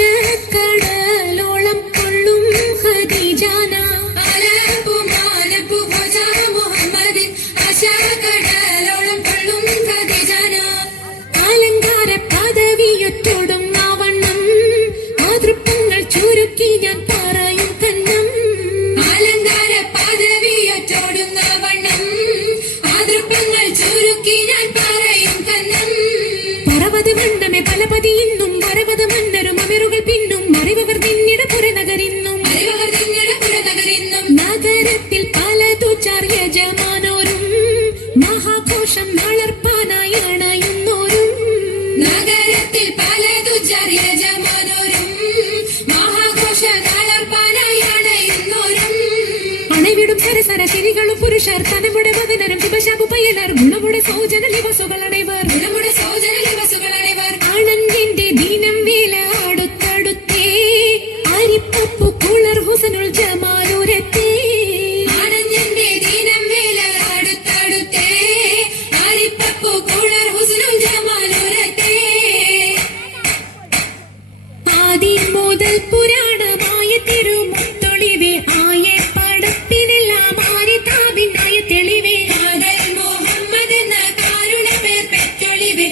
ആശക്കടലോളം കൊള്ളും ഖദീജാന ആശക്കടലോളം കൊള്ളും ഖദീജാന അലങ്കാര പദവിയൊറ്റോടും ആവണ്ണം മാതൃപ്പങ്ങൾ ചുരുക്കി ഞാൻ പറയും കന്നം അലങ്കാര പദവിയൊറ്റോടും ആവണ്ണം മാതൃപ്പങ്ങൾ ചുരുക്കി ഞാൻ പറയും കന്നം പറവത് മണ്ണമേ പലപതി ഇന്നും വരവത് മന്നരും അമരുകൾ പിന്നും അറിവർ നിന്നിട പുറനഗരിന്നും നഗരത്തിൽ പലതു യജമാനോരും മഹാഘോഷം വളർപ്പാനായി അണയുന്നോരും നഗരത്തിൽ പലതു യജമാനോരും മഹാഘോഷം വളർപ്പാനായി അണയുന്നോരും അണവിടും സരസര ശരികളും പുരുഷർ തനമുടെ വദനരും ശിവശാപു പയ്യലർ ഗുണമുടെ സൗജന ലിവസുകൾ അണൈവർ ആണന്റെ ദീനം വേല അടുത്തടുത്തേ അരിപ്പപ്പു കുളർ ഹുസനുൽ ജമാലുരത്തേ ആണന്റെ ദീനം വേല അടുത്തടുത്തേ അരിപ്പപ്പു കുളർ ഹുസനുൽ ജമാലുരത്തേ ആദി മുതൽ പുരാണമായ തിരുമുത്തൊളിവേ ആയ പടപ്പിനെല്ലാം ആരി താപിനായ തെളിവേ മുഹമ്മദ് എന്ന കാരുണ പേർ പെറ്റൊളിവേ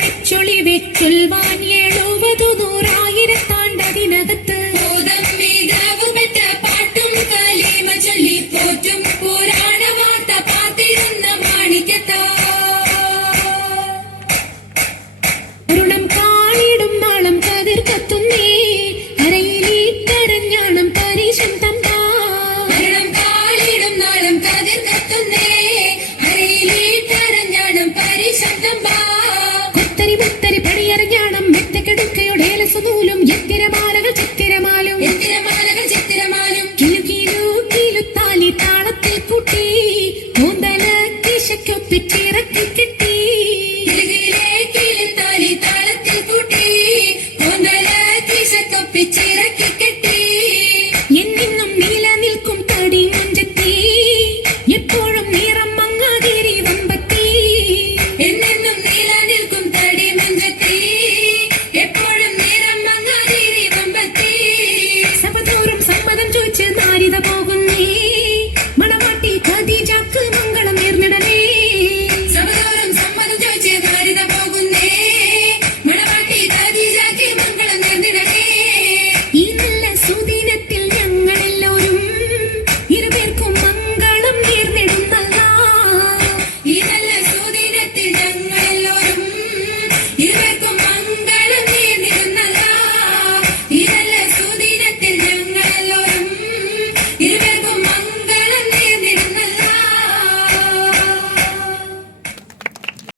വെച്ചൊളിവെ ചൊൽവാൻ 70,100,000 പാട്ടും കലീമ ചൊല്ലി പോറ്റും പുരാണ വാർത്ത പാത്തിരുന്ന മാണിക്കത്തോ അരുണം കാളിടും നാളം കതിർ കത്തുന്നേ അരയിലേ കരഞ്ഞാണം പരീശം തമ്പാ അരുണം കാളിടും നാളം കതിർ കത്തുന്നേ അരയിലേ കരഞ്ഞാണം പരീശം തമ്പാ മുത്തരി പണിയറിഞ്ഞാണം മെത്തക്കെടുക്കയുടെ നൂലും ചിത്തിരമാലകൾ ചിത്തിരമാലും കിലു കിലു കിലു താലി താ